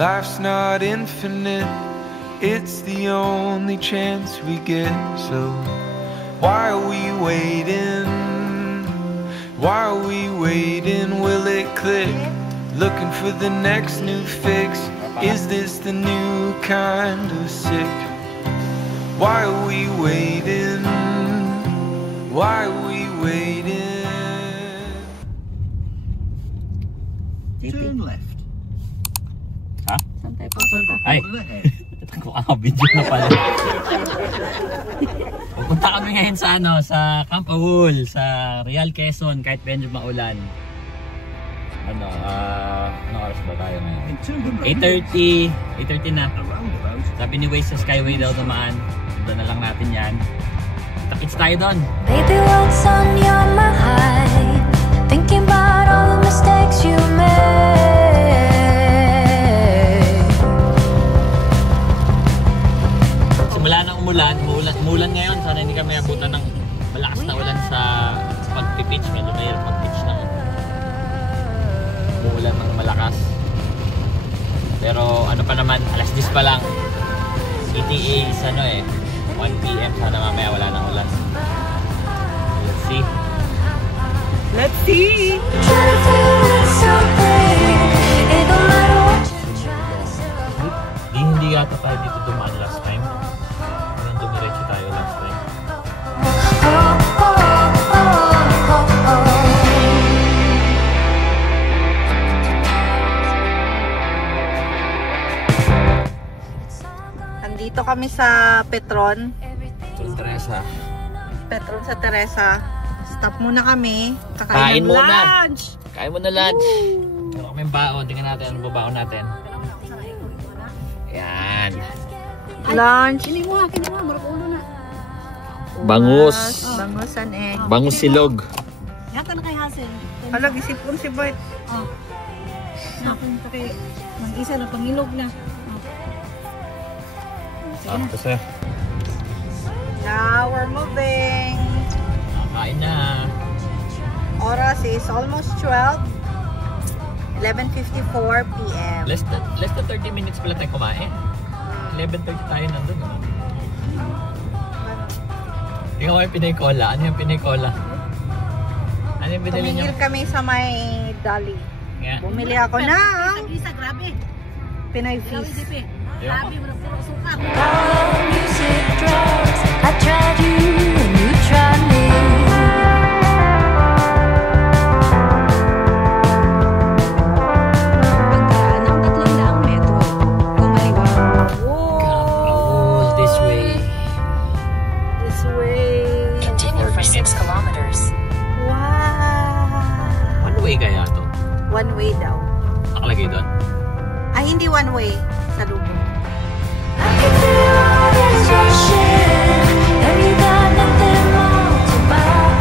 Life's not infinite, it's the only chance we get. So why are we waiting? Why are we waiting? Will it click? Looking for the next new fix. Is this the new kind of sick? Why are we waiting? Why are we waiting? Turn left. Ha? Saan tayo papunta? Ay! Kung ako, video na pala. Pupunta kami ngayon sa sa Camp Awol, sa Real Quezon, kahit medyo maulan. Anong oras ba tayo ngayon? 8:30 na. Sabi ni Waze sa Skyway daw dumaan. Doon na lang natin yan. Takits tayo doon. Baby, what's on your mind? Thinking about all the mistakes you made. Simula na umulan ngayon. Sana hindi kami abutan ng malakas na ulan sa pag-pitch. Medyo mahirap mag-pitch ng umulan ng malakas. Pero ano pa naman, alas 10 pa lang. ETA is 1 PM. Sana mamaya wala nang ulan. Let's see. Let's see! Hindi yata tayo dito dumaan last time. Parang dumiretso tayo last time. Andito kami sa Petron. Teresa. Petron sa Teresa. Stop muna kami. Kain Kakain ng muna. lunch. Kain mo na lunch. Meron kami baon. Tingnan natin anong babaon natin. Yan. Lunch. Bangus. Bangus and egg. Bangus silog. Yata na kay Hazel. Halag, isipon si Bert. Oh. Napunta kay mag-isa na pangilog na. Kasi Now we're moving. kain na. Oras is almost 12. 11:54 PM. Less than 30 minutes pala tayo kumain. 11:30 tayo nandun. Tingnan mo yung Pinay Cola. Ano yung Pinay Cola? Ano yung binili niyo? Tumingil kami sa may Dali. Yeah. Bumili ako ng Isa, grabe. Pinoy Grabe, Feast. dipe. Yung- Grabe, wala puro suka. Music drugs. I tried you and you tried me. Pagkaan ng 3 metro. Kumaliwa. Awol, this way. This way. Continue for 6 kilometers. Wow. One way kaya to? One way daw. Nakalagay doon. Ay, hindi one way. Sa lubong. I can feel all this rushing, and you got nothing more to buy.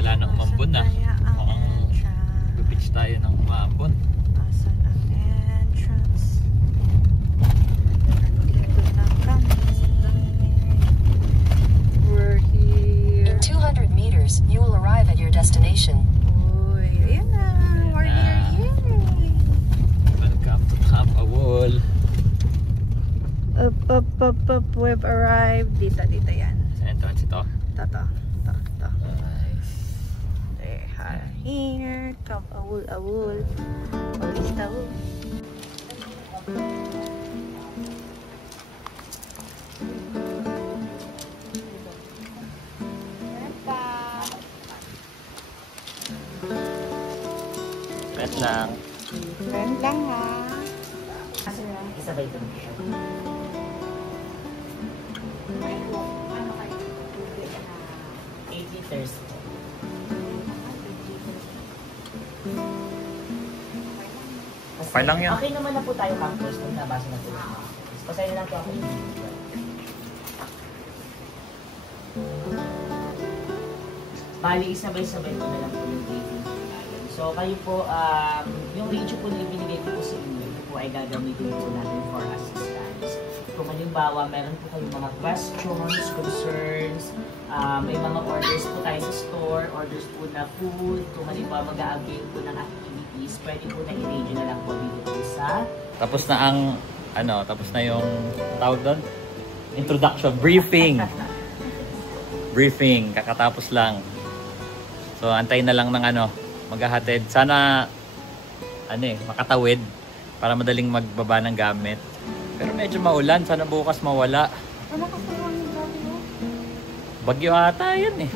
Wala nang umambon na. Mukhang pipitch tayo ng umambon. Asan ang entrance? Nandito na kami. We're here. In 200 meters, you will arrive at your destination. Uy, ayun na. We're here. Yay! Welcome to Camp Awol. Up. We've arrived. Dito yan. Sa entrance ito. Ito. Nice. They are here. Come, awul. Alis tayo. Pet lang. Friend lang ha. Isabay ito. 8 liters. Okay lang yan. Okay naman na po tayo campus pag nabasa na po. Pasaya na lang po ako. Bali, isabay-sabay po na lang po yung dating. So kayo po, yung radio po na ibinigay ko po sa inyo, ito po ay gagamitin po natin for assistance. Kung halimbawa, meron po kayong mga questions, concerns, may mga orders po tayo sa store, orders po na food, kung halimbawa mag-a-avail po ng activities, pwede po na i-radio na lang po dito po sa... Tapos na ang, tapos na yung tawag doon? Introduction, briefing. Briefing, kakatapos lang. So, antayin na lang ng maghahatid. Sana, makatawid para madaling magbaba ng gamit. Pero medyo maulan, sana bukas mawala. Ano kasi yung grabe mo? Bagyo ata yun eh.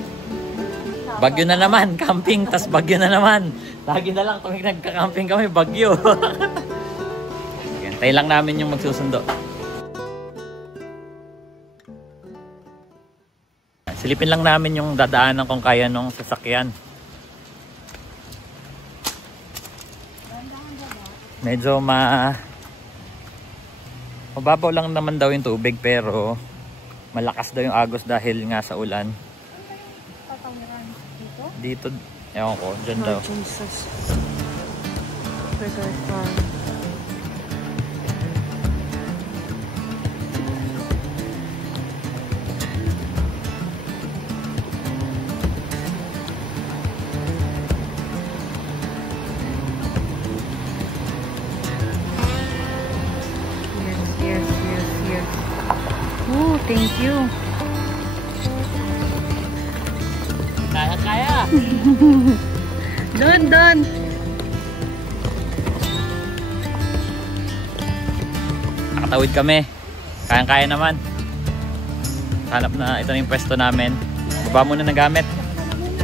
Bagyo na naman, camping, tas bagyo na naman. Lagi na lang kung nagka-camping kami, bagyo. Tayo lang namin yung magsusundo. Silipin lang namin yung dadaanan kung kaya nung sasakyan. Medyo mababaw lang naman daw yung tubig pero malakas daw yung agos dahil nga sa ulan. Tatawiran dito? Dito, ewan ko, dyan daw. Jesus. Burger farm. Yes. Oh, thank you. Kaya! Don! Nakatawid kami. Kaya naman. Hanap na, ito na yung pwesto namin. Baba muna ng gamit.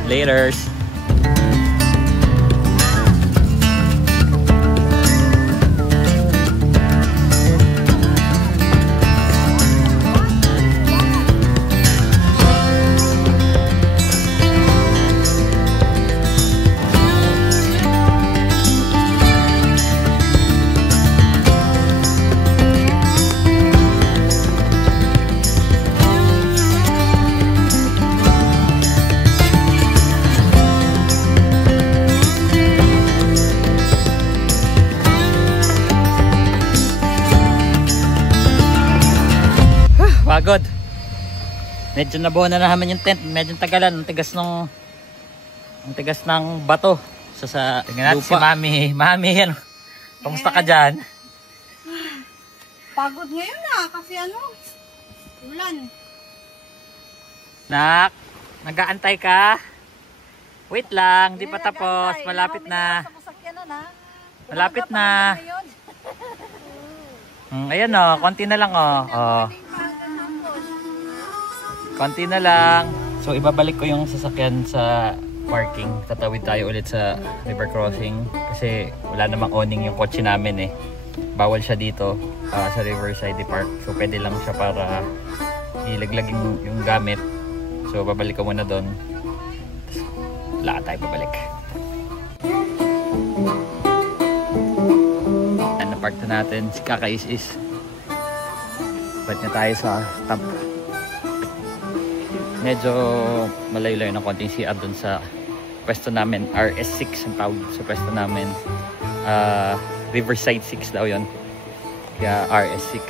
Laters! Pagod. Medyo nabuo na namin yung tent. Medyo tagalan. Ang tigas ng bato. Sa tingnan natin si Mami. Mami, kamusta ka dyan? Pagod ngayon kasi ulan. Nak, nag-aantay ka? Wait lang, di pa tapos. Malapit na. Malapit na. Ayan konti na lang konti na lang. So ibabalik ko yung sasakyan sa parking. Tatawid tayo ulit sa river crossing kasi wala namang owning yung kotse namin eh. Bawal siya dito sa Riverside Park. So pwede lang siya para ilaglag yung gamit. So babalik ko muna doon. Wala tayo babalik. Park na natin si Kakais-is. Balik na tayo sa top. Medyo malayo-layo ng konting CR dun sa pwesto namin. RS6 ang tawag sa pwesto namin. Riverside 6 daw yun. Kaya RS6.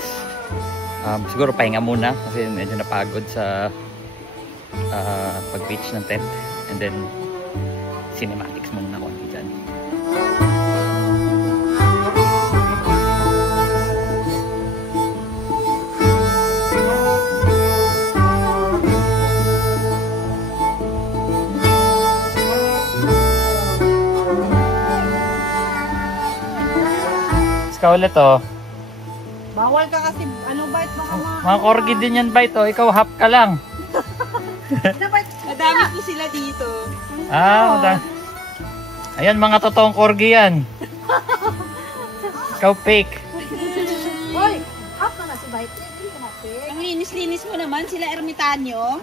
Siguro pahinga muna kasi medyo napagod sa pag-pitch ng tent. And then cinematics muna na konti dyan. Ikaw ulit Bawal ka kasi bite baka mga corgi din yan bite ikaw half ka lang. Madami po sila dito. Ayan mga totoong corgi yan. Ikaw fake. Hoy, half ka na si bite. Ang linis-linis mo naman sila ermitanyo.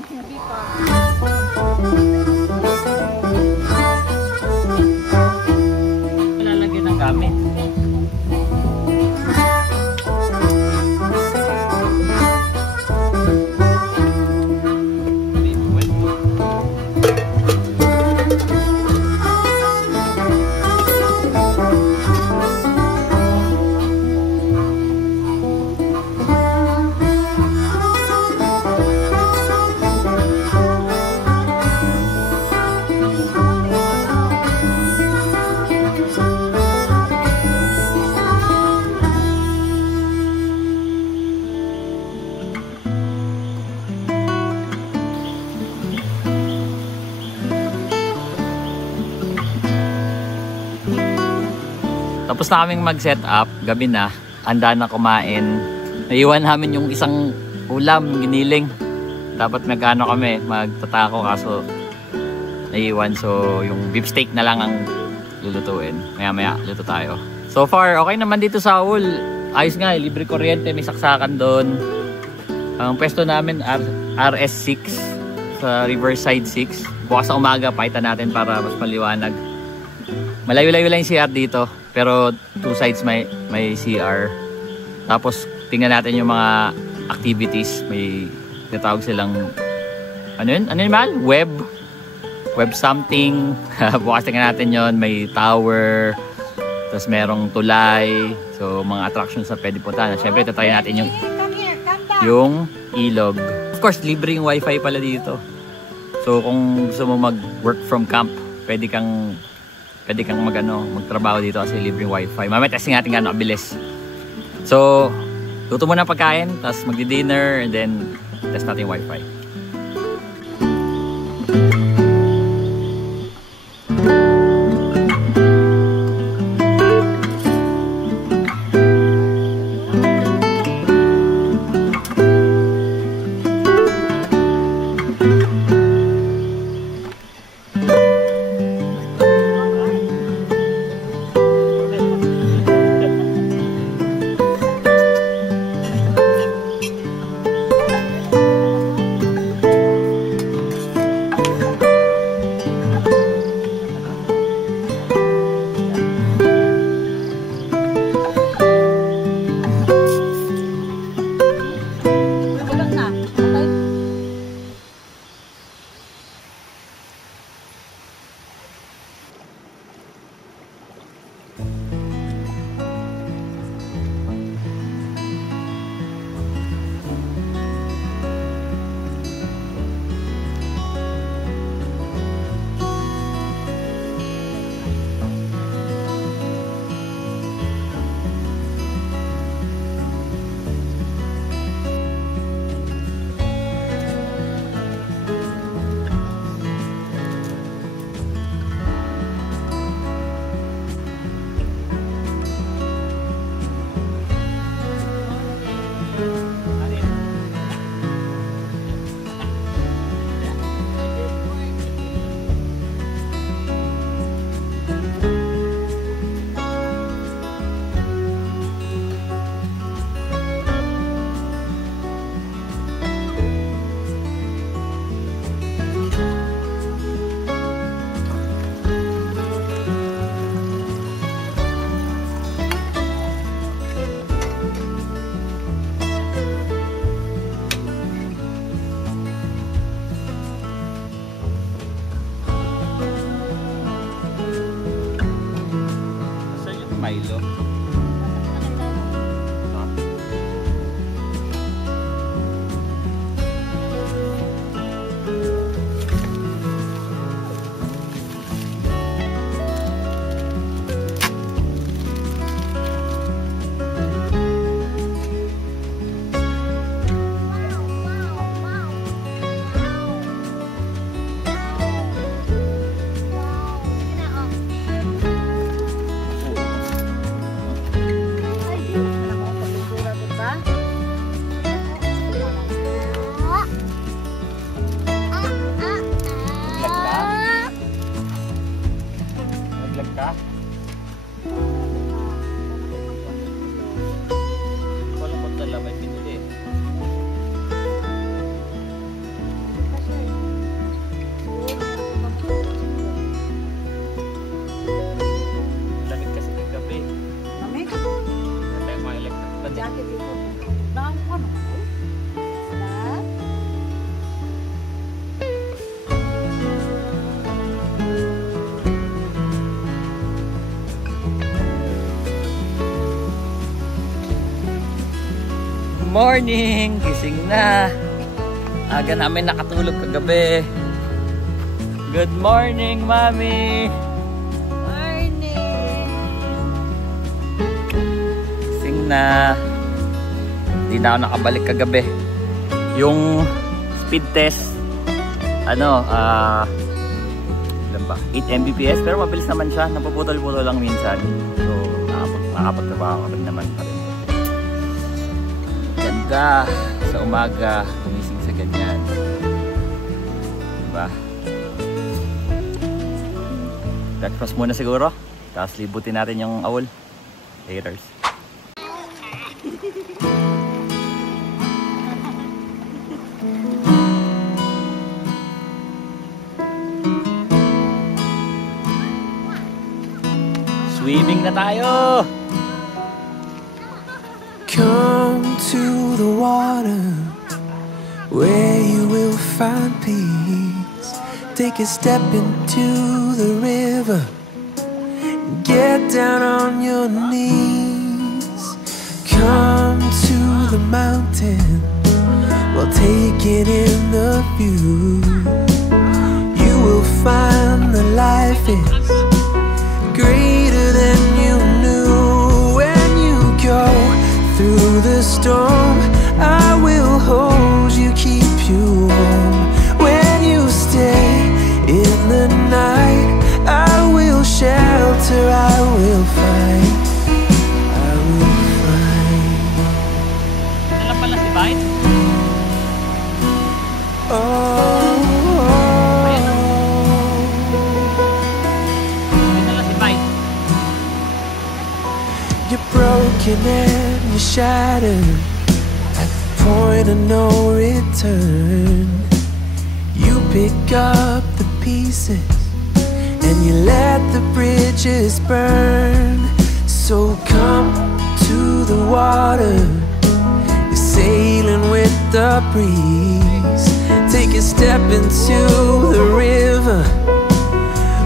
Lalagyan ng gamit. Tapos na kaming mag-set up, gabi na, handa na kumain. Naiwan namin yung isang ulam, giniling. Dapat nag-ano kami, magtatako kaso naiwan. So yung beef steak na lang ang lulutuin. Maya-maya luto tayo. So far, okay naman dito sa Saul. Ayos nga, libre kuryente, may saksakan doon. Ang pwesto namin RS6 sa Riverside 6. Bukas sa umaga, pahitan natin para mas maliwanag. Malayo-layo lang yung CR dito, pero two sides may CR. Tapos tingnan natin yung mga activities. May tinatawag silang ano yun? Ano yun, Mal? Web something. Bukas tingnan natin yon. May tower, tapos merong tulay. So mga attractions na pwede puntahan. Siyempre tatayin natin yung ilog. Of course, libre yung wifi pala dito. So kung gusto mo mag-work from camp, pwede kang magtrabaho dito kasi libre yung wifi. Mamaya testing natin gano'ng kabilis. So luto muna pagkain, tapos magdi-dinner, and then test natin yung wifi. Milo. Morning! Gising na. Aga namin nakatulog kagabi. Good morning, Mami! Morning! Gising na. Hindi na ako nakabalik kagabi. Yung speed test, ilan ba? 8 Mbps, pero mabilis naman siya. Napuputol-putol lang minsan. So, nakakapagtrabaho rin naman pa rin. Ganda sa umaga, gumising sa ganyan. Diba? Breakfast muna siguro, tapos libutin natin yung awol. Haters. Swimming na tayo! Come to the water where you will find peace. Take a step into the river. Get down on your knees. Come to the mountain while taking in the view. You will find that life is greater than you knew. When you go through the storm, I will hold you, keep you warm. When you stay in the night, I will shelter, I will fight, I will fight. Dala pala si Bite? You're broken and you're shattered at the point of no return. You pick up the pieces and you let the bridges burn. So come to the water, you're sailing with the breeze. Take a step into the river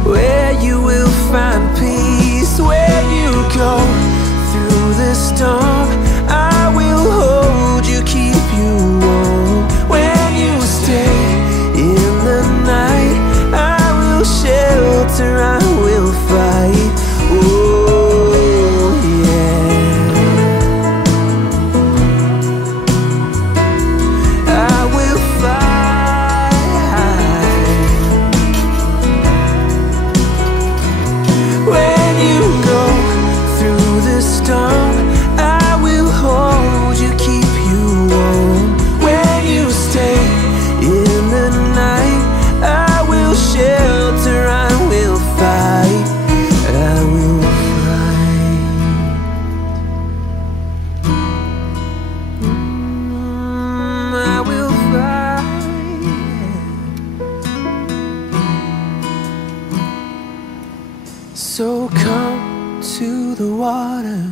where you will find peace. Where you go through the storm, I will hold you, keep you warm. When you stay in the night, I will shelter, I will fight. Oh yeah, I will fight. When you go through the storm, I will hold you, keep you warm. When you stay in the night, I will shelter, I will fight, I will fight. I will fight. So come to the water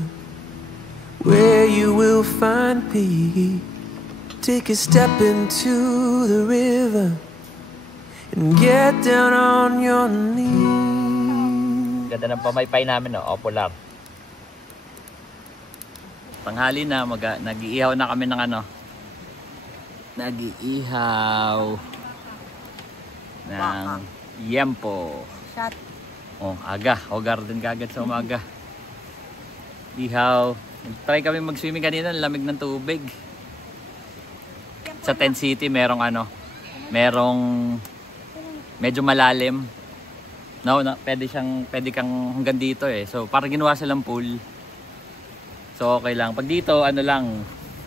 where you will find peace. Take a step into the river and get down on your knees. Ganda ng pamaypay namin, no? Opo lang. Tanghali na, nag-iihaw na kami ng ano. Nag-iihaw ng yempo. Shot. Oh, aga. O garden kagad sa umaga. Ihaw. Try kami mag-swimming kanina, lamig ng tubig. Sa Tent City merong medyo malalim. No, pwede kang hanggang dito eh. So parang ginawa silang pool. So okay lang. Pag dito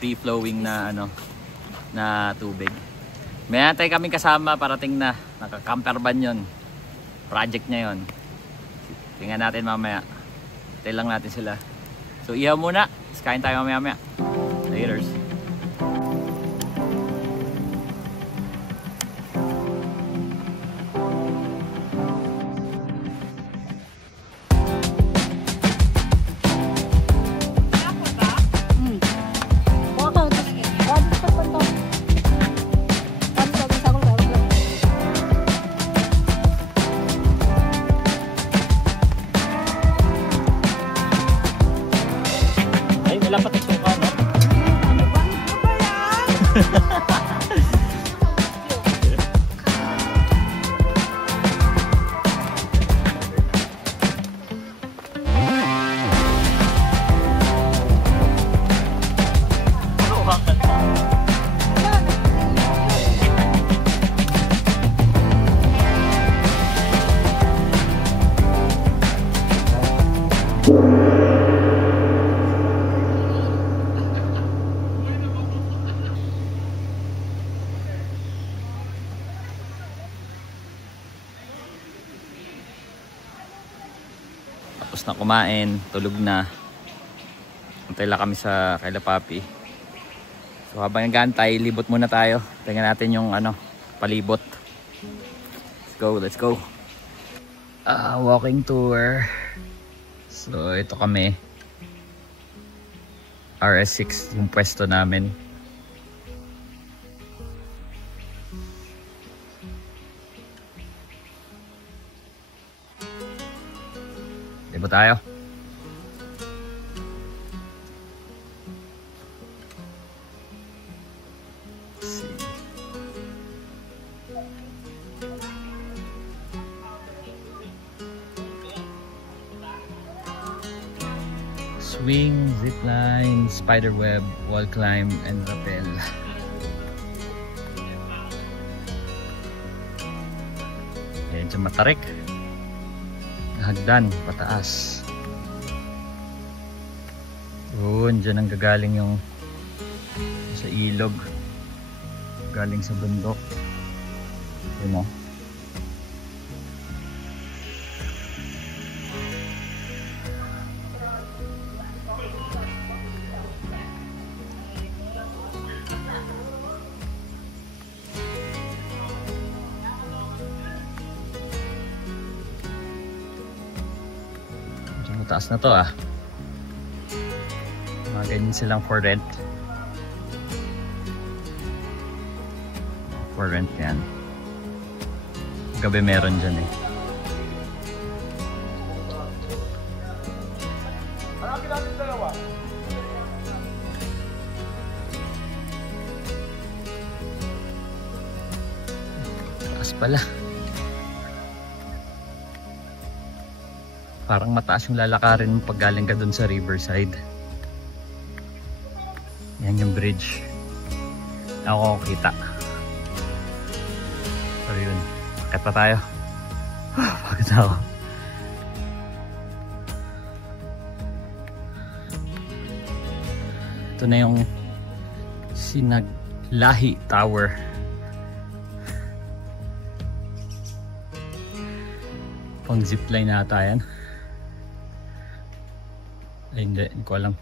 free flowing na na tubig. May natay kaming kasama, parating na. Naka-camper van 'yon. Project niya 'yon. Tingnan natin mamaya. Hintay lang natin sila. So ihaw muna. Kain tayo mamaya. Laters. Wala pa tayong suka, no? na kumain, tulog na. Antay lang kami sa kaila papi. So habang nag-aantay, libot muna tayo. Tingnan natin yung palibot. Let's go. Walking tour. So ito kami. RS6 yung pwesto namin. Libot tayo. Swing, zipline, spiderweb, wall climb, and rappel. Medyo matarik. Hagdan, pataas. Doon, dyan ang gagaling yung sa ilog. Galing sa bundok. Yun o. Taas na to mga ganyan silang for rent yan. Gabi meron dyan taas pala. Parang mataas yung lalakarin mo pag galing ka dun sa riverside. Yan yung bridge. Ako kita. Pero yun, akit pa tayo. Bakit ako? Ito na yung Sinaglahi Tower. Pang zipline na ata yan. Ay, hindi ko alam.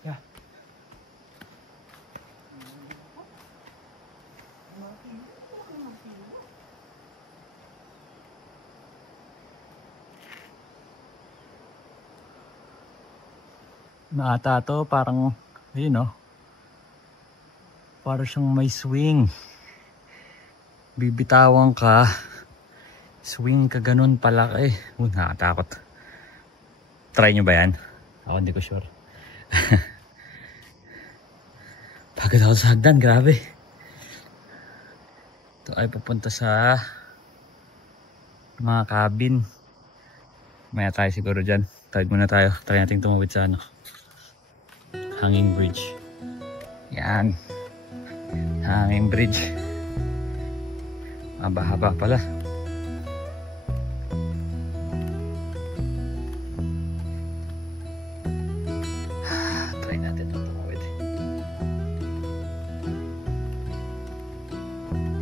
Yeah. Naata to, parang ayun parang siyang may swing. Bibitawan ka. Swing ka ganun palaki. Nakatakot. Try nyo ba yan? Ako hindi ko sure. Pagod ako sa hagdan, grabe. Ito ay papunta sa mga cabin. Maya tayo siguro dyan. Tawid muna tayo. Try natin tumawid sa hanging bridge. Yan. Hanging bridge. Haba-haba pala. Try natin ito tumawid.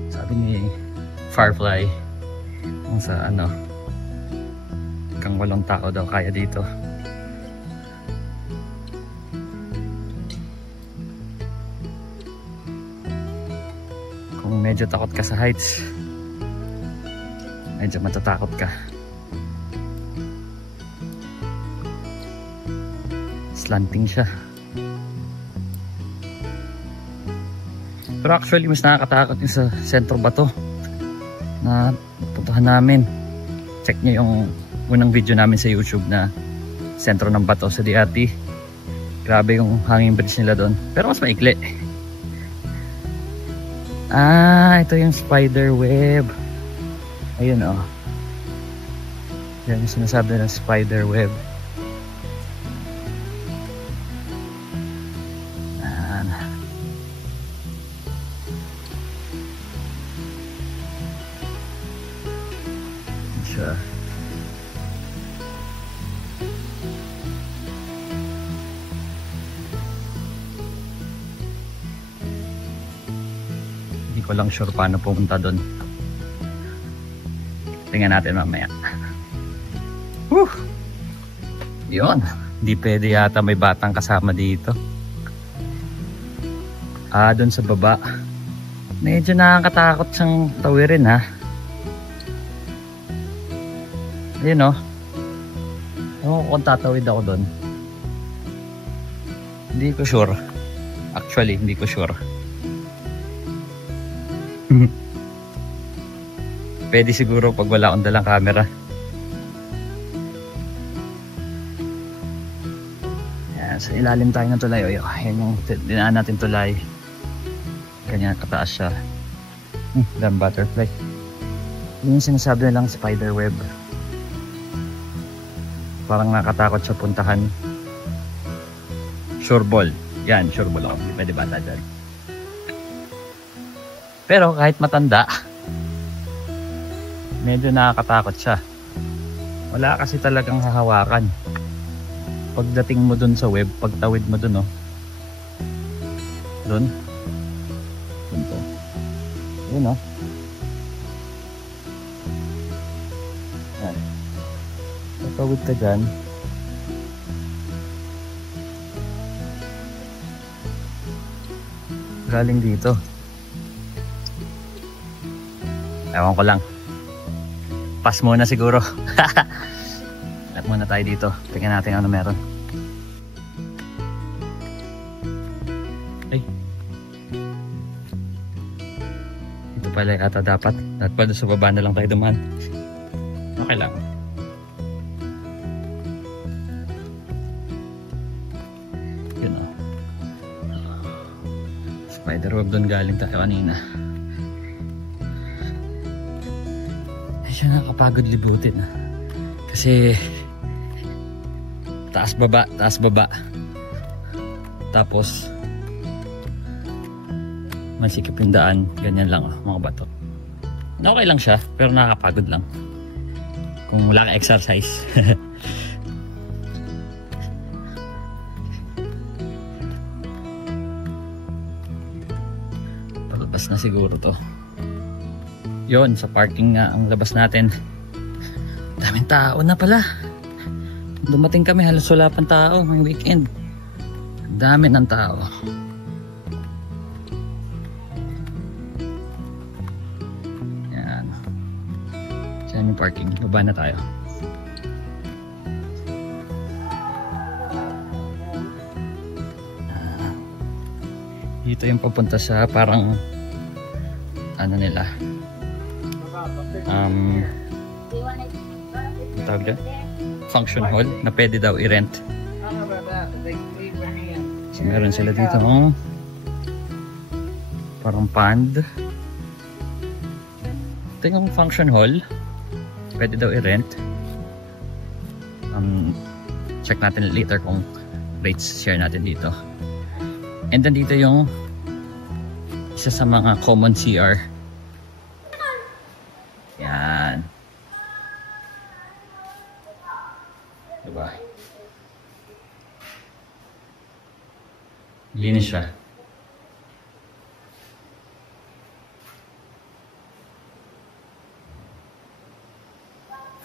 Sabi ni Firefly kung sa hanggang 8 tao daw kaya dito. Kung medyo takot ka sa heights, medyo matatakot ka. Slanting siya. Pero actually mas nakakatakot yung sa sentro ba to na puntahan namin. Check nyo yung unang video namin sa YouTube na sentro ng bato sa Diati. Grabe yung hanging bridge nila doon, pero mas maikli. Ito yung spider web. Ayun yan yung sinasabi ng spider web. Siya. Hindi ko lang sure paano pumunta doon. Tingnan natin mamaya. Whew! Yun. Hindi pwede yata may batang kasama dito. Doon sa baba. Medyo nakakatakot siyang tawirin ha. Ayun o. Ewan ko kung tatawid ako doon. Hindi ko sure. Actually, hindi ko sure. Pwede siguro pag wala akong dalang camera. Yan, sa ilalim tayo ng tulay. Yan yung dinaan natin tulay. Ganyan kataas siya. Damn butterfly. Yun yung sinasabi nilang spider web. Parang nakatakot siya puntahan. Sureball. Yan, sureball ako. Pwede bata dyan. Pero kahit matanda, medyo nakakatakot siya. Wala kasi talagang hahawakan. Pagdating mo dun sa web, pagtawid mo dun, dun. Dun to. Yun, Yan. Pagtawid ka dyan. Galing dito. Ewan ko lang. Pass muna siguro. Lap muna tayo dito. Tingnan natin ano meron. Ay. Ito pala yata dapat. Dapat pa sa baba na lang tayo dumaan. Okay lang. Yun o. Spider web doon galing tayo kanina. Siya nakakapagod libutin kasi taas baba tapos masikip yung daan, ganyan lang mga bato. Okay lang siya pero nakakapagod lang kung wala ka exercise. Palabas na siguro to. Yon, sa parking nga ang labas natin. Daming tao na pala. Dumating kami, halos wala pang tao. May weekend. Dami ng tao. Yan. Diyan yung parking. Baba na tayo. Dito yung papunta sa parang ano nila, tawag dyan? Function hall na pwede daw i-rent. So meron sila dito parang pond. Ito yung function hall, pwede daw i-rent. Check natin later kung rates share natin dito. And then dito yung isa sa mga common CR. Yan. Diba? Linis siya.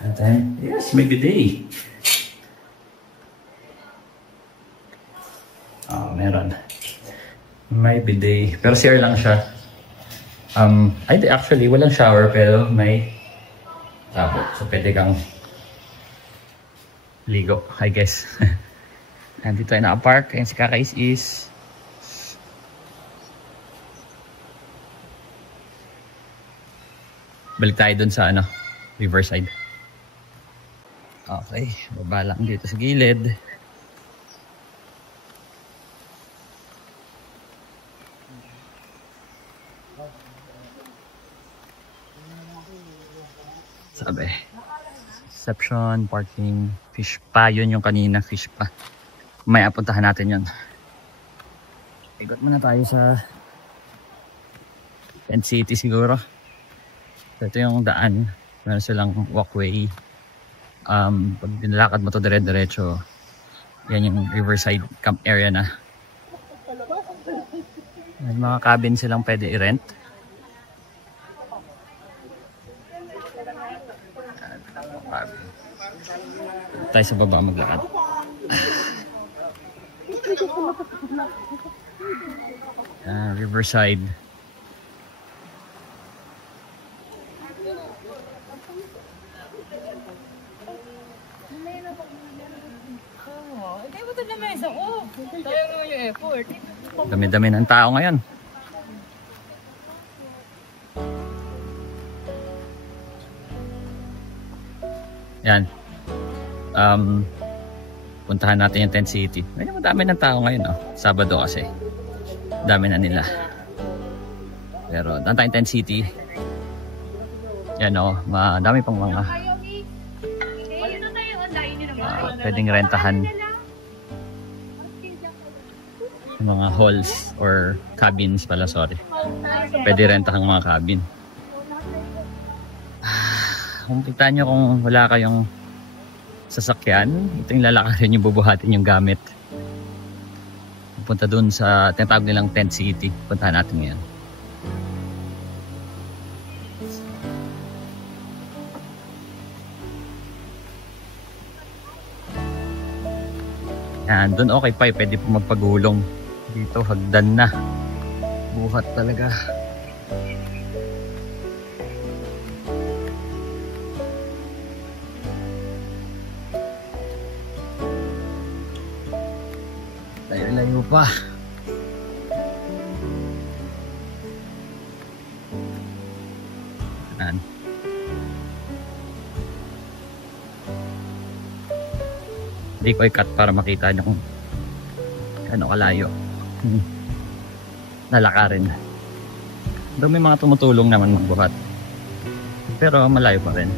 And then, yes, may bidet. Meron. May bidet. Pero CR lang siya. Actually, walang shower pero may tabo. So, pwede kang ligo, I guess. Nandito tayo naka-park. Ayan si Kakais is balik tayo dun sa Riverside. Okay, baba lang dito sa gilid. Sabi, reception, parking, fish pa. Yun yung kanina, fish pa. May apuntahan natin yun. Ikot muna tayo sa Tent City siguro. Ito yung daan. Meron silang walkway. Pag dinalakad mo to dire-diretso, yan yung Riverside camp area na. May mga cabin silang pwede i-rent. Tayo sa baba maglakad. Riverside. Dami-dami ng tao ngayon. Yan. Puntahan natin yung Tent City. Medyo madami ng tao ngayon, oh. Sabado kasi. Dami na nila. Pero doon tayong Tent City. Yan, oh. Madami pang mga pwedeng rentahan. Mga halls or cabins pala, sorry. Pwede rentahan mga cabin. Kung kita nyo kung wala kayong sasakyan, ito yung lalakarin yung bubuhatin yung gamit. Punta dun sa tinatawag nilang Tent City. Puntahan natin ngayon. Yan, dun okay pa, pwede po magpagulong. Dito hagdan na. Buhat talaga. Layo pa. Yan. Hindi ko i-cut para makita nyo kung ano kalayo. Lalakarin. Doon may mga tumutulong naman magbuhat. Pero malayo pa rin.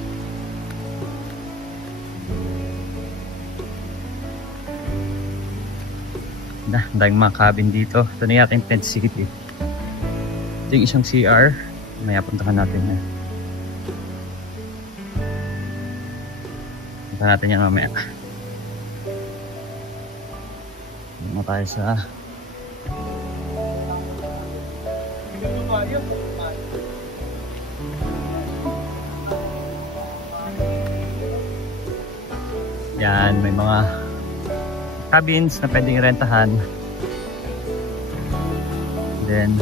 Dahil mga cabin dito. Ito na yata yung Tent City. Ito yung isang CR. Maya puntahan natin yan. Puntahan natin yan mamaya. Punta tayo sa yan, may mga cabins na pwedeng rentahan. Then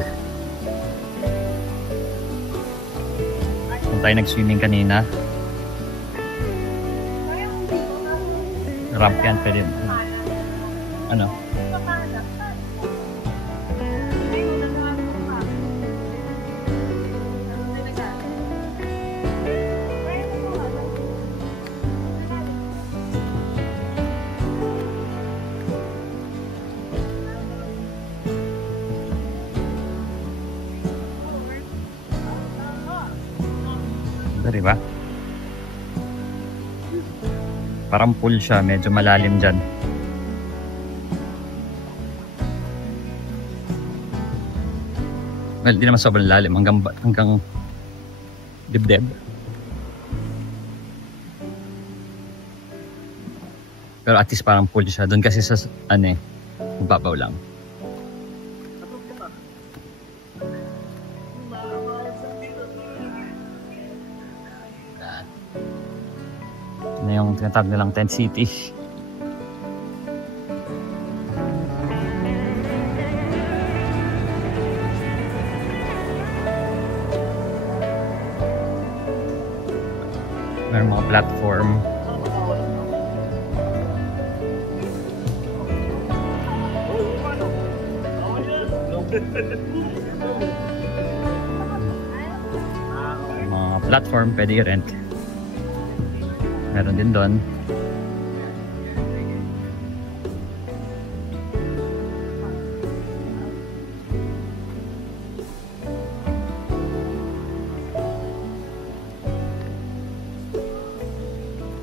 kung tayo nag-swimming kanina, ramp yan, pwede ano diba? Parang pool siya, medyo malalim dyan. Well, di naman sobrang lalim, hanggang dibdib. Pero at least parang pool siya. Doon kasi sa ano eh, mababaw lang. Ano yung tinatawag nilang Tent City. Meron mga platform. Mga platform pwede i-rent. Meron din doon.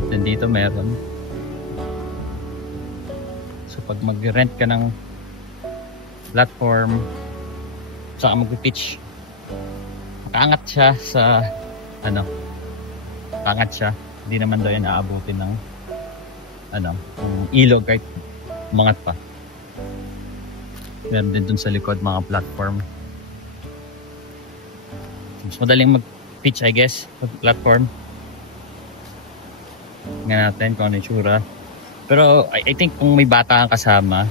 Then dito meron. So pag mag-rent ka ng platform, saka mag-pitch, makaangat siya sa ano, makaangat siya. Hindi naman daw yan aabutin ng ano, ilog kahit umangat pa. Meron din dun sa likod mga platform. Mas madaling mag-pitch I guess sa platform. Tingnan natin kung ano yung tsura. Pero I think kung may bata kang kasama,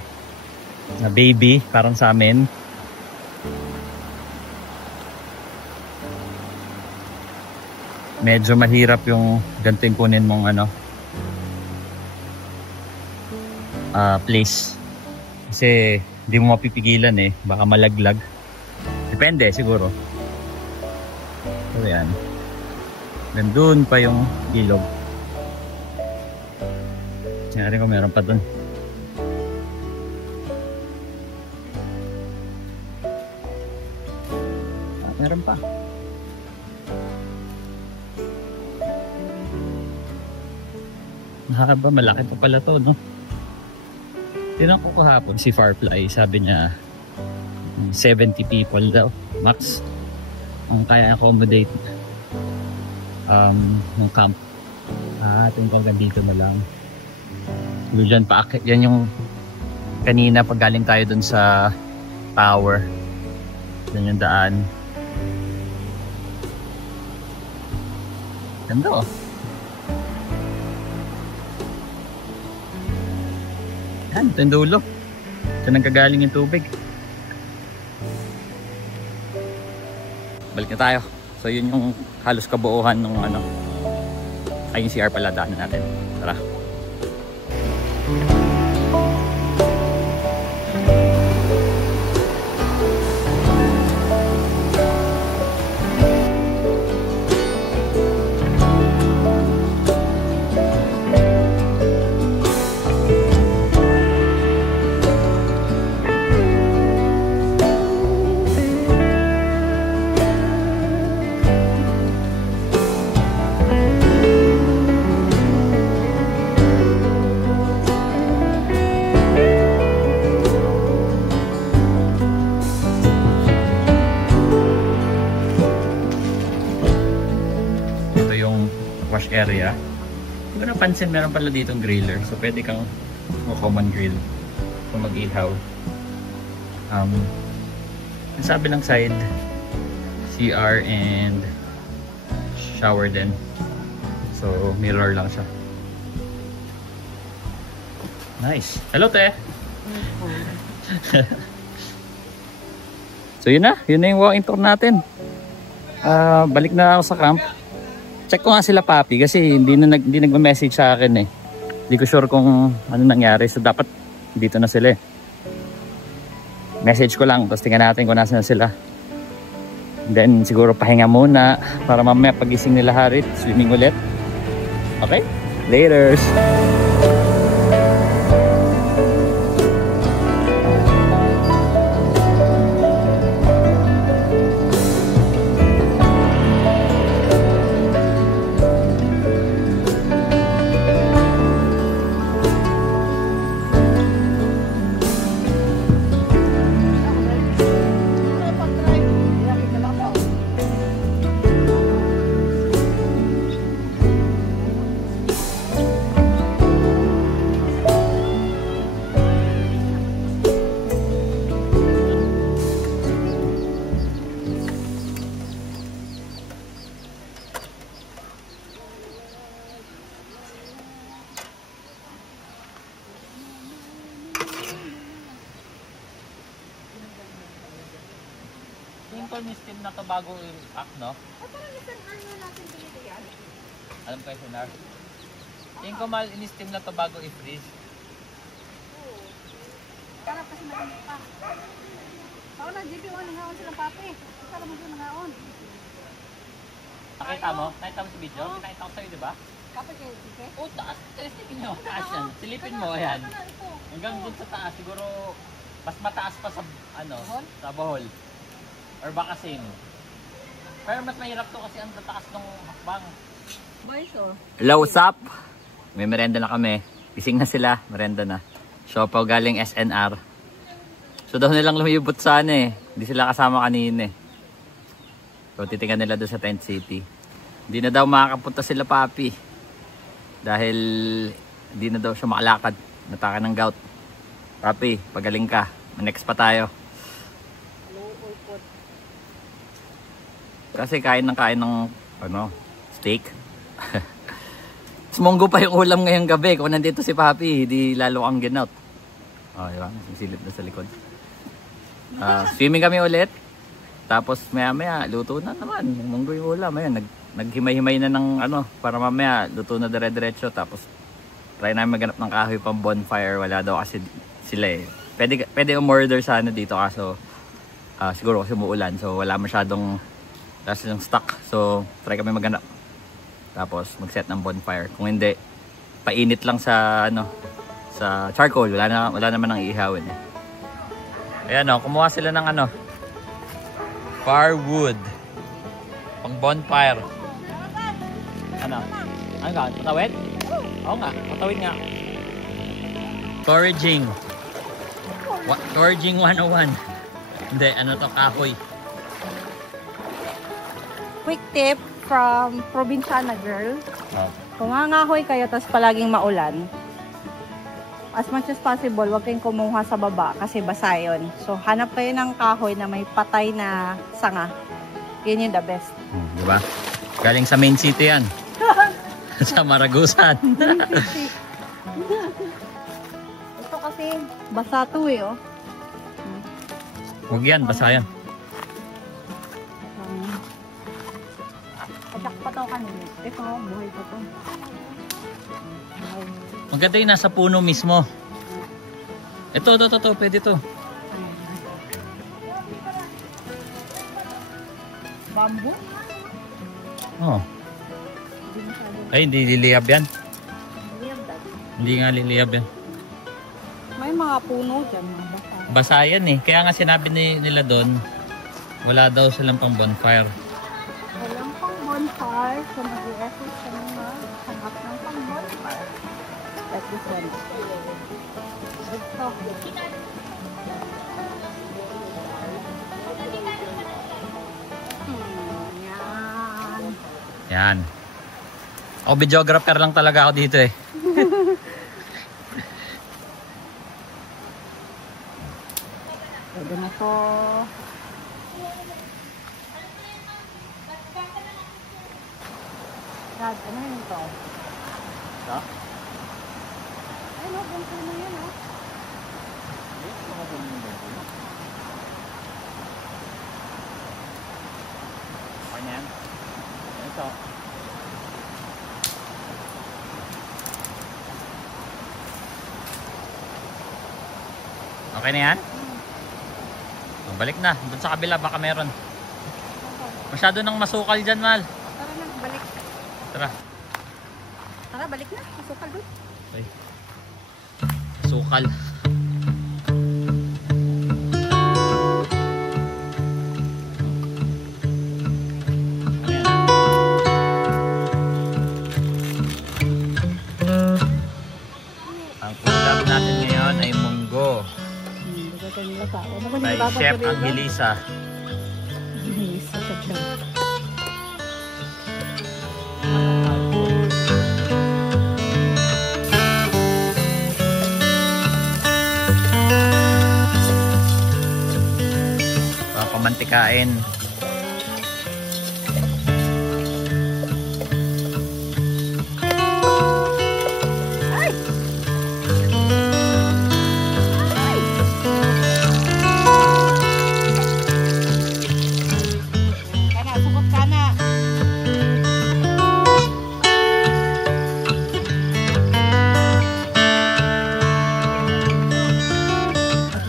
na baby, parang sa amin, medyo mahirap yung ganito yung kunin mong ano, place. Kasi hindi mo mapipigilan eh, baka malaglag. Depende siguro. So yan. Nandun pa yung ilog. Siyari ko meron pa dun. Meron pa. Mahaba, malaki pa pala to, no? Tinanong ko kahapon si Farfly, sabi niya 70 people daw, max ang kaya accommodate ng camp. Tingin ko hanggang dito na lang. Diyan paakit, yan yung kanina pag galing tayo dun sa tower. Yan yung daan. Ganda oh. Yan, ito yung dulo. Ito nang kagaling yung tubig. Balik na tayo. So yun yung halos kabuuhan ng ano. Ay yung CR pala, daanan natin. Tara. Wash area. Kung ko napansin, meron pala ditong griller. So pwede kang common grill kung mag-ihaw. Sabi ng side, CR and shower din. So mirror lang siya. Nice. Hello, te! So yun na yung walking tour natin. Balik na ako sa camp. Check ko nga sila papi kasi hindi nagme-message sa akin eh. Hindi ko sure kung ano nangyari. So dapat dito na sila eh. Message ko lang tapos tingnan natin kung nasa na sila. Then siguro pahinga muna para mamaya pagising nila Harit, swimming ulit. Okay? Laters! Yung steam na to bago i-pack, no? Parang isang ano natin binili yan. Alam ko yung Senar. Tingin ko mahal in-steam na to bago i-freeze. Oo. Karap kasi malamit pa. Ako na, GP1, nangaon silang papi. Ikaw naman doon nangaon. Nakita mo? Nakita mo sa video? Nakita ko sa'yo, di ba? Papi kayo, GP? Oo, taas. Silipin nyo. Taas yan. Silipin mo, ayan. Hanggang dun sa taas. Siguro, mas mataas pa sa, ano, sa Bohol. Or baka same. Pero mas mahirap to kasi ang tataas ng hakbang. Hello, what's up? May merenda na kami. Gising na sila, merenda na. Siopaw galing SNR. So daw nilang lumibot sana eh. Hindi sila kasama kanina eh. So titingnan nila doon sa Tent City. Hindi na daw makakapunta sila papi. Dahil hindi na daw siya makalakad. Nataka ng gout. Papi, pagaling ka. Next pa tayo. Kasi kain ng ano, steak. Munggo pa yung ulam ngayong gabi. Kung nandito si Papi, di lalo kang ginaut. Oh, diba? Sisilip na sa likod. Swimming kami ulit. Tapos maya luto na naman. Yung munggo yung ulam. Ayan, naghimay-himay na ng ano, para mamaya luto na dire-diretso. Tapos try namin maghanap ng kahoy pang bonfire. Wala daw kasi sila eh. Pwede umorder sa ano dito kaso siguro kasi umuulan. So wala masyadong stock. So try kami maghanap. Tapos mag-set ng bonfire. Kung hindi, painit lang sa ano, sa charcoal. Wala naman ang ihawin. Ayan o, kumuha sila ng ano, firewood. Pang bonfire. Ano? Ano ka? Patawid? Oo nga, patawid nga. Foraging. Foraging 101. Hindi, ano to, kahoy. Quick tip from Provinciana Girl. Kung mangangahoy kayo tapos palaging maulan, as much as possible, huwag kayong kumuha sa baba kasi basa yun. So, hanap kayo ng kahoy na may patay na sanga. Yun yung the best. Diba? Galing sa main city yan. Sa Maragusan. Ito kasi basa to eh, oh. Huwag yan, basa yan. Adak pa to kanina. Ito, buhay pa to. Maganda yung nasa puno mismo. Ito, pwede to. Bamboo? Oh. Ay, hindi liliyab yan. Hindi nga liliyab yan. May mga puno dyan, mga basa. Basa yan eh. Kaya nga sinabi nila doon, wala daw silang pang bonfire. Walang pang bonfire. So, mag-i-effort sa mga hanap ng pang bonfire. Like this one. Good stuff. Yan. Yan. Ako videographer lang talaga ako dito eh. Pwede na to. Dad, ano yun to? Ha? Ay, no, bunso na yan, oh. Okay na yan. Ito. Okay na yan? Balik na. Doon sa kabila baka meron. Masyado nang masukal dyan, Mal. Tara na, balik. Tara. Tara, balik na. Masukal doon. Okay. Masukal. Ang ulam natin ngayon ay munggo. By Chef Angelisa. Pamantikain.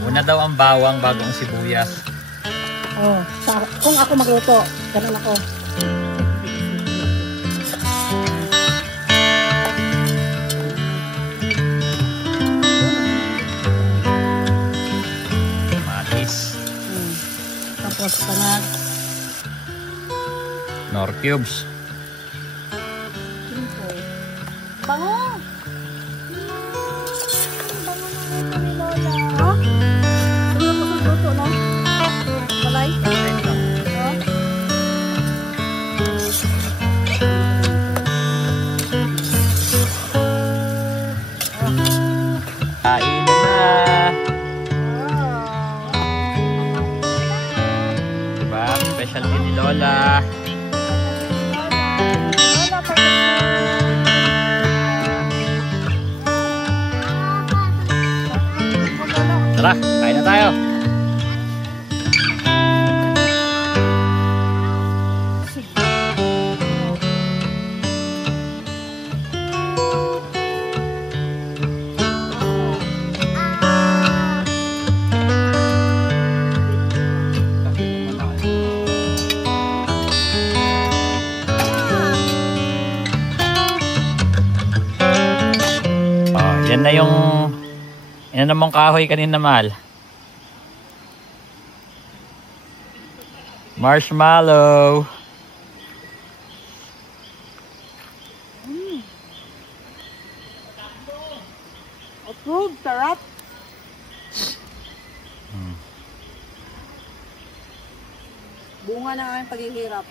Una daw ang bawang bagong sibuyas. Oh, kung ako magluto, ganun ako. Matis. Tapos panag. Nor cubes. Bango! Bango na ha? Ano ako magluto, no? Balay? Kain na. Diba? Specialty ni Lola. Tara, kain na tayo. Yan na yung yan namang kahoy kanina, mahal. Marshmallow. Approved, sarap. Bunga ng aming paghihirap.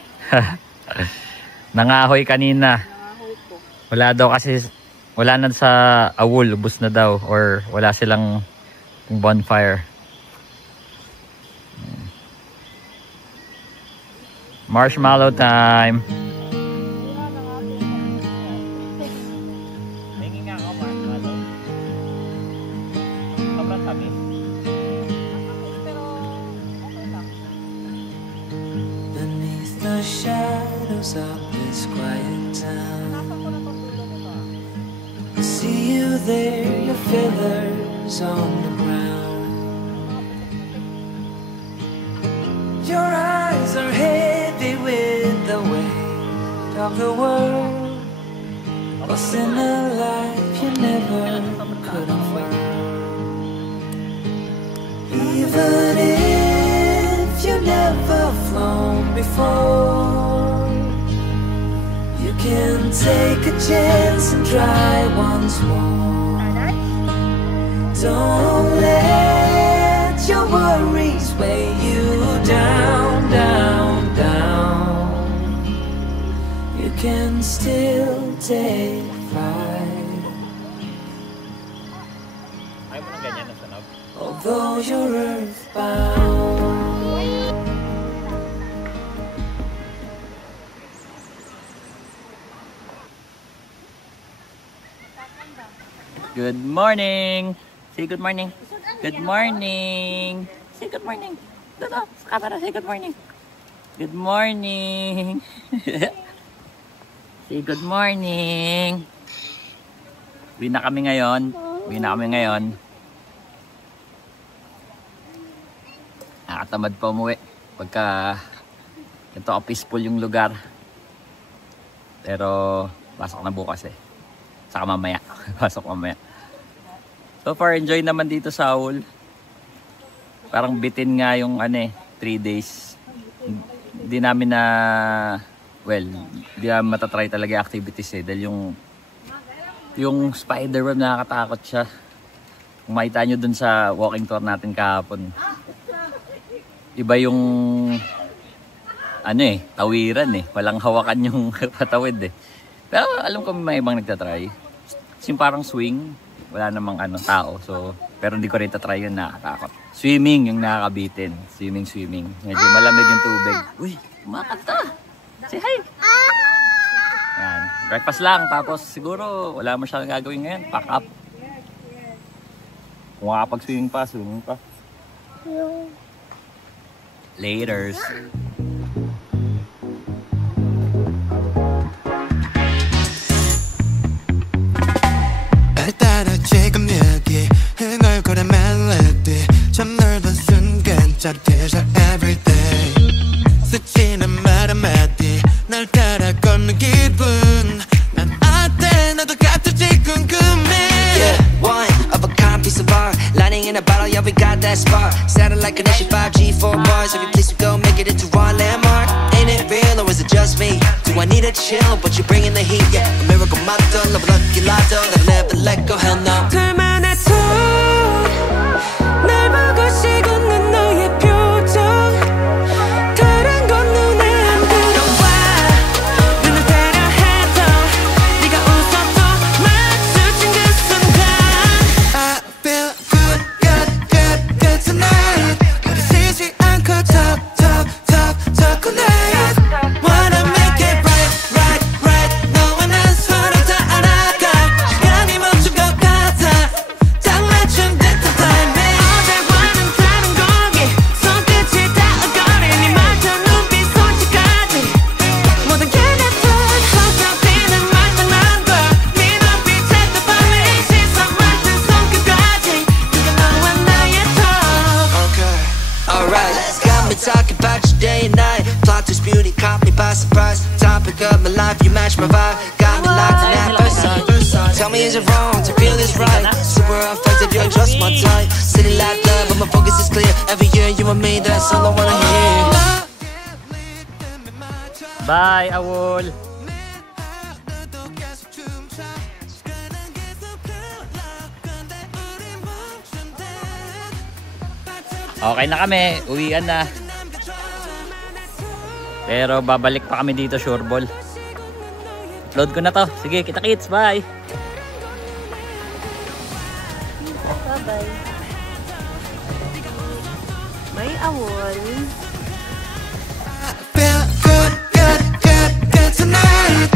Nangahoy kanina. Nangahoy ko. Wala daw kasi, wala na sa awol, ubos na daw, or wala silang bonfire. Marshmallow time. Hingi nga ako marshmallow. Sobrang tamis. Beneath the shadows of this quiet town, I see you there, your feathers on the ground. Your eyes are heavy with the weight of the world, lost in a life you never could have found. Even if you never flown before, you can take a chance and try once more. Don't let your worries weigh you down, down, down. You can still take flight, Ayaw mo ng ganyan na sanog. although you're earthbound. Good morning! Say good morning! Good morning! Say good morning! Dodo, sa camera, say good morning! Good morning! Say good morning! Uwi na kami ngayon. Nakatamad pa umuwi pagka ito peaceful yung lugar. Pero pasok na bukas eh. Saka mamaya. Pasok mamaya. So far, enjoy naman dito sa Awol. Parang bitin nga yung 3 days. Hindi namin na, well, hindi namin matatry talaga activities eh. Dahil yung spider web, nakakatakot siya. Kung makita nyo dun sa walking tour natin kahapon. Iba yung, tawiran eh. Walang hawakan yung patawid eh. Pero alam ko may ibang nagtatry. Yung parang swing. Wala namang tao. So, pero hindi ko rin tatry yun, nakakatakot. Swimming yung nakakabitin. Swimming. Medyo malamig yung tubig. Uy, kumakanta. Say hi. Yan. Breakfast lang. Tapos siguro wala masyadong gagawin ngayon. Pack up. Kung makapag-swimming pa, Laters. 따라 지금 여기 흥얼거려 멜로디 참 넓은 순간 짜릿해져 everyday 스치는 말 한마디 날 따라 걷는 기분 난 어때 너도 같을지 궁금해 Yeah, one of a kind piece of art Lighting in a bottle, yeah we got that spark Sounding like an issue 5G, 4 bars Every place we go, make it into one landmark Ain't it real or is it just me? Do I need a chill, but you're bringing the heat Yeah, a miracle motto, love a lucky lotto Gotta never let go, hell no 둘만의 손 날 보고 식웃는 너의 표정 다른 건 눈에 안 들어와 눈을 때려 해도 네가 웃어도 마주친 그 순간 I feel good, good, good, good tonight 흐리지 않고 talk connect Wanna make it right, right, right 너와 난 서로 다 알아가 시간이 멈춘 것 같아 me, is it wrong to feel this right? Super effective, you're just my type. City life love, but my focus is clear. Every year you and me, that's all I wanna hear. Bye, Awol. Okay na kami, uwian na. Pero babalik pa kami dito, Sureball. Upload ko na to. Sige, kita-kits, bye. Bye-bye. Bye, Awol. Feel good, good, good, good tonight.